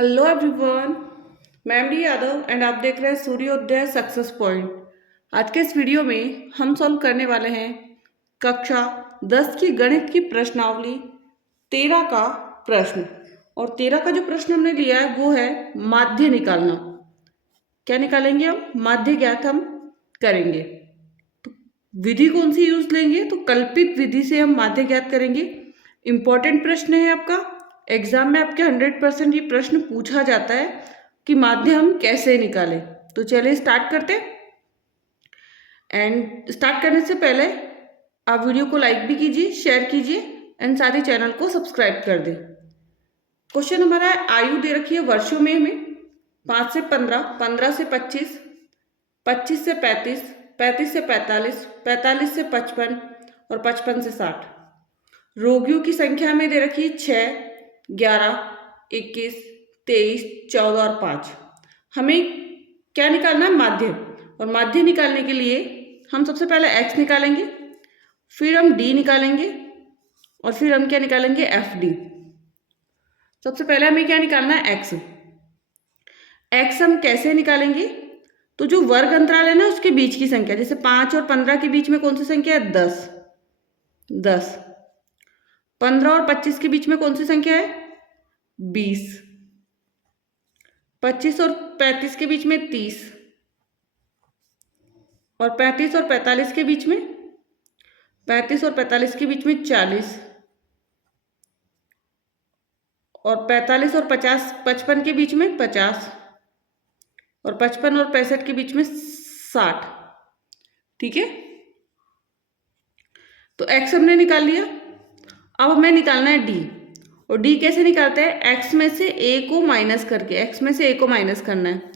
Hello everyone, मैं MD Yadav and आप देख रहे हैं सूर्योदय सक्सेस पॉइंट। आज के इस वीडियो में हम सॉल्व करने वाले हैं कक्षा 10 की गणित की प्रश्नावली 13 का प्रश्न। और 13 का जो प्रश्न हमने लिया है वो है माध्य निकालना। क्या निकालेंगे हम? माध्य ज्ञात हम करेंगे। तो विधि कौन सी यूज लेंगे? तो कल्पित विधि से हम माध्य ज्ञात करेंगे। इंपॉर्टेंट प्रश्न है आपका, एग्जाम में आपके 100% ये प्रश्न पूछा जाता है कि माध्य हम कैसे निकालें। तो चलिए स्टार्ट करते हैं। एंड स्टार्ट करने से पहले आप वीडियो को लाइक भी कीजिए, शेयर कीजिए एंड साथ ही चैनल को सब्सक्राइब कर दें। क्वेश्चन हमारा है, आयु दे रखी है वर्षों में हमें 5 से 15, 15 से 25, 25 से 35, 35 से 45, 45 से 55 और 55 से 60। रोगियों की संख्या में दे रखी है 6, 11, 21, 23, 14 और 5। हमें क्या निकालना है? माध्य। और माध्य निकालने के लिए हम सबसे पहले x निकालेंगे, फिर हम d निकालेंगे और फिर हम क्या निकालेंगे? fd। सबसे पहले हमें क्या निकालना है? x। x हम कैसे निकालेंगे? तो जो वर्ग अंतराल है ना उसके बीच की संख्या, जैसे 5 और 15 के बीच में कौन सी संख्या है? 10। 10। 15 और 25 के बीच में कौन सी संख्या है? 20। 25 और 35 के बीच में 30 और 35 और 45 के बीच में 35 और 45 के बीच में 40 और 45 और 50 55 के बीच में 50 और 55 और 65 के बीच में 60। ठीक है, तो x हमने निकाल लिया। अब हमें निकालना है d। और d कैसे निकालते हैं? x में से a को माइनस करके, x में से a को माइनस करना है।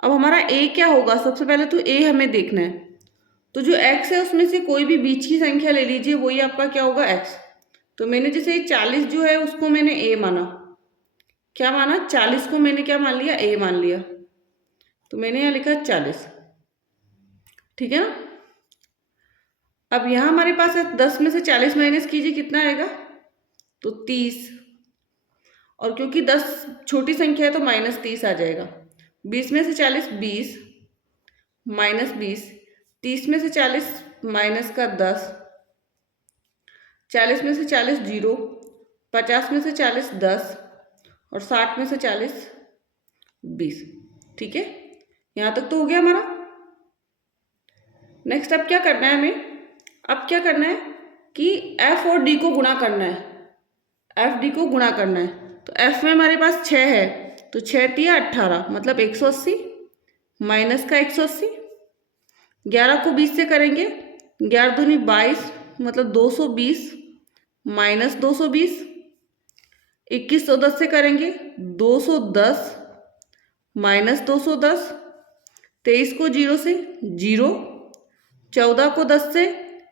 अब हमारा a क्या होगा? सबसे पहले तो a हमें देखना है। तो जो x है उसमें से कोई भी बीच की संख्या ले लीजिए, वही आपका क्या होगा? x। तो मैंने जैसे 40 जो है उसको मैंने a माना। क्या माना? 40 को मैंने क्या मान लिया? a मान लिया। तो मैंने यहाँ लिखा 40। ठीक है ना। अब यहाँ हमारे पास है 10 में से 40 माइनस कीजिए, कितना आएगा? तो 30। और क्योंकि 10 छोटी संख्या है तो -30 आ जाएगा। 20 में से 40 20 -20, 30 में से 40 माइनस का 10, 40 में से 40 0, 50 में से 40 10 और 60 में से 40 20। ठीक है, यहाँ तक तो हो गया हमारा। नेक्स्ट अब क्या करना है हमें? अब क्या करना है कि f और d को गुणा करना है। एफ डी को गुणा करना है। तो f में हमारे पास 6 है, तो 6 तिया 18 मतलब 180 माइनस का 180। 11 को 20 से करेंगे, 11 दूनी 22 मतलब 220 माइनस 220। 21 को 10 से करेंगे, 210 माइनस 210। 23 को 0 से 0। 14 को 10 से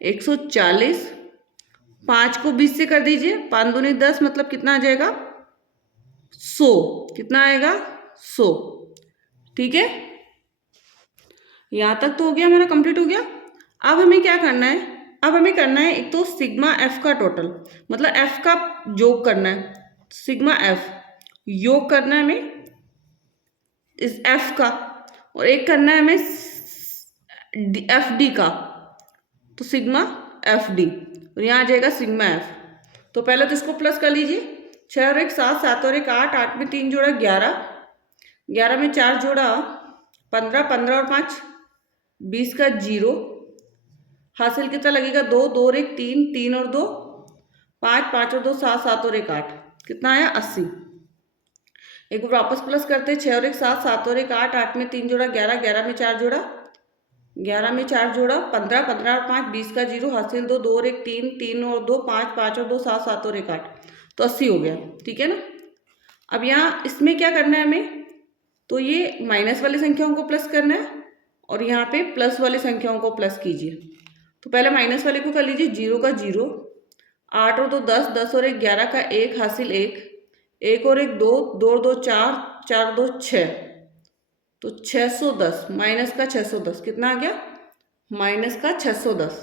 140। 5 को 20 से कर दीजिए, 5 दूनी 10 मतलब कितना आ जाएगा? 100। कितना आएगा? 100। ठीक है, यहाँ तक तो हो गया, हमारा कंप्लीट हो गया। अब हमें क्या करना है? अब हमें करना है एक तो सिग्मा एफ का टोटल, मतलब एफ का योग करना है। सिग्मा एफ योग करना है हमें इस एफ का, और एक करना है हमें एफ डी का। तो सिग्मा एफ डी, और यहाँ आ जाएगा सिग्मा एफ। तो पहले तो इसको प्लस कर लीजिए। 6 और 1 7, 7 और 1 8, 8 में 3 जोड़ा 11, 11 में 4 जोड़ा 15, 15 और 5 20 का 0। हासिल कितना लगेगा? 2, 2 और 1 3, 3 और 2 5, 5 और 2 7, 7 और 1 8। कितना आया? 80। एक बार वापस प्लस करते हैं। 6 और 1 7, 7 और 1 8, 8 में 3 जोड़ा 11, 11 में 4 जोड़ा 11 में 4 जोड़ा 15, 15 और 5 20 का 0। हासिल 2, 2 और 1 3, 3 और 2 5, 5 और 2 7, 7 और 1 8। तो 80 हो गया। ठीक है ना। अब यहाँ इसमें क्या करना है हमें? तो ये माइनस वाली संख्याओं को प्लस करना है और यहाँ पे प्लस वाली संख्याओं को प्लस कीजिए। तो पहले माइनस वाले को कर लीजिए। 0 का 0, 8 और 2 10, 10 और 1 11 का 1 हासिल 1, 1 और 1 2, 2 और 2 4, 4 और 2 6। तो 610 माइनस का 610 कितना आ गया? माइनस का 610।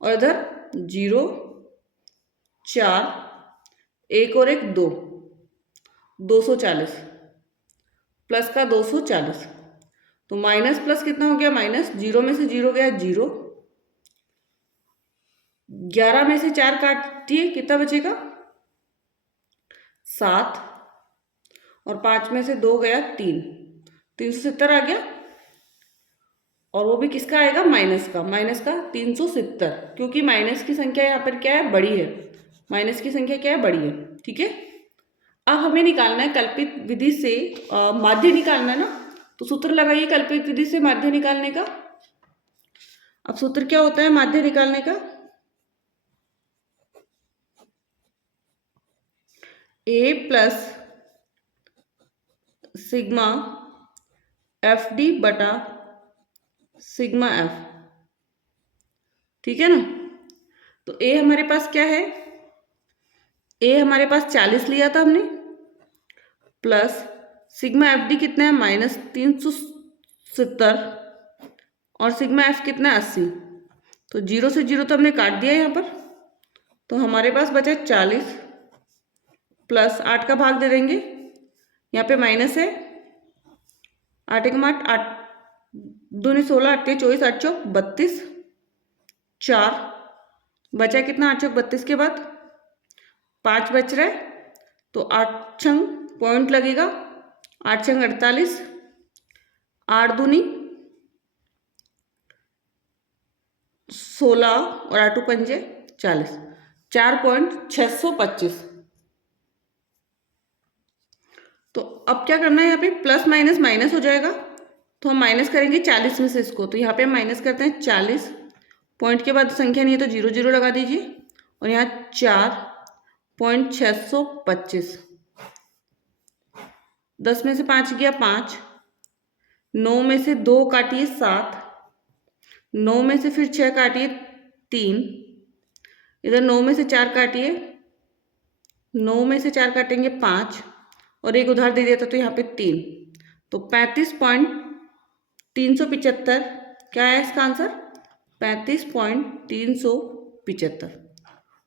और इधर 0 4, 1 और 1 2, 240 प्लस का 240, तो माइनस प्लस कितना हो गया माइनस, जीरो में से जीरो गया जीरो, 11 में से 4 काटिए कितना बचेगा 7, और 5 में से 2 गया 3, 370 आ गया। और वो भी किसका आएगा माइनस का 370, क्योंकि माइनस की संख्या यहाँ पर क्या है बड़ी है, माइनस की संख्या क्या है बड़ी है। ठीक है, अब हमें निकालना है कल्पित विधि से माध्य निकालना है ना, तो सूत्र लगाइए कल्पित विधि से माध्य निकालने का। अब सूत्र क्या होता है माध्य निकालने का, ए प्लस सिग्मा एफ डी बटा सिग्मा एफ। ठीक है ना, तो ए हमारे पास क्या है, ए हमारे पास 40 लिया था हमने, प्लस सिग्मा एफ डी कितना है -370, और सिग्मा एफ कितना है 80, तो जीरो से जीरो तो हमने काट दिया यहाँ पर, तो हमारे पास बचा 40 प्लस 8 का भाग दे देंगे, यहाँ पे माइनस है, 8 एक 8, 8 दूनी 16, 8 24, 8 चौक 32, 4 बचा कितना 8 चौक 32 के बाद 5 बच रहा है, तो 8 छंग पॉइंट लगेगा, 8 छंग 48, 8 दूनी 16 और 8 पंजे 40, 4.625। तो अब क्या करना है, यहाँ पे प्लस माइनस माइनस हो जाएगा, तो हम माइनस करेंगे 40 में से इसको, तो यहाँ पे हम माइनस करते हैं 40, पॉइंट के बाद संख्या नहीं है तो जीरो जीरो लगा दीजिए, और यहाँ 4.625, 10 में से 5 गया 5, 9 में से 2 काटिए 7, 9 में से फिर 6 काटिए 3, इधर 9 में से 4 काटिए, 9 में से 4 काटेंगे 5, और एक उधार दे दिया था तो यहाँ पे 3, तो 35.375 क्या है इसका आंसर 35.375।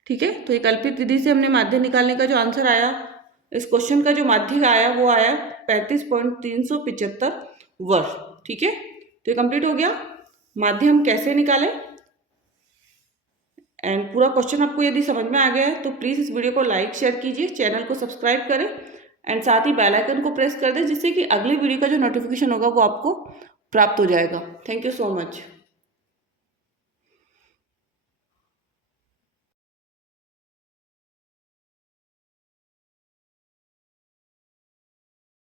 ठीक है, तो ये कल्पित विधि से हमने माध्य निकालने का जो आंसर आया, इस क्वेश्चन का जो माध्य आया वो आया 35.375 वर्ष। ठीक है, तो ये कंप्लीट हो गया माध्य हम कैसे निकालें। एंड पूरा क्वेश्चन आपको यदि समझ में आ गया है तो प्लीज़ इस वीडियो को लाइक शेयर कीजिए, चैनल को सब्सक्राइब करें एंड साथ ही बेल आइकन को प्रेस कर दें, जिससे कि अगली वीडियो का जो नोटिफिकेशन होगा वो आपको प्राप्त हो जाएगा। Thank you so much.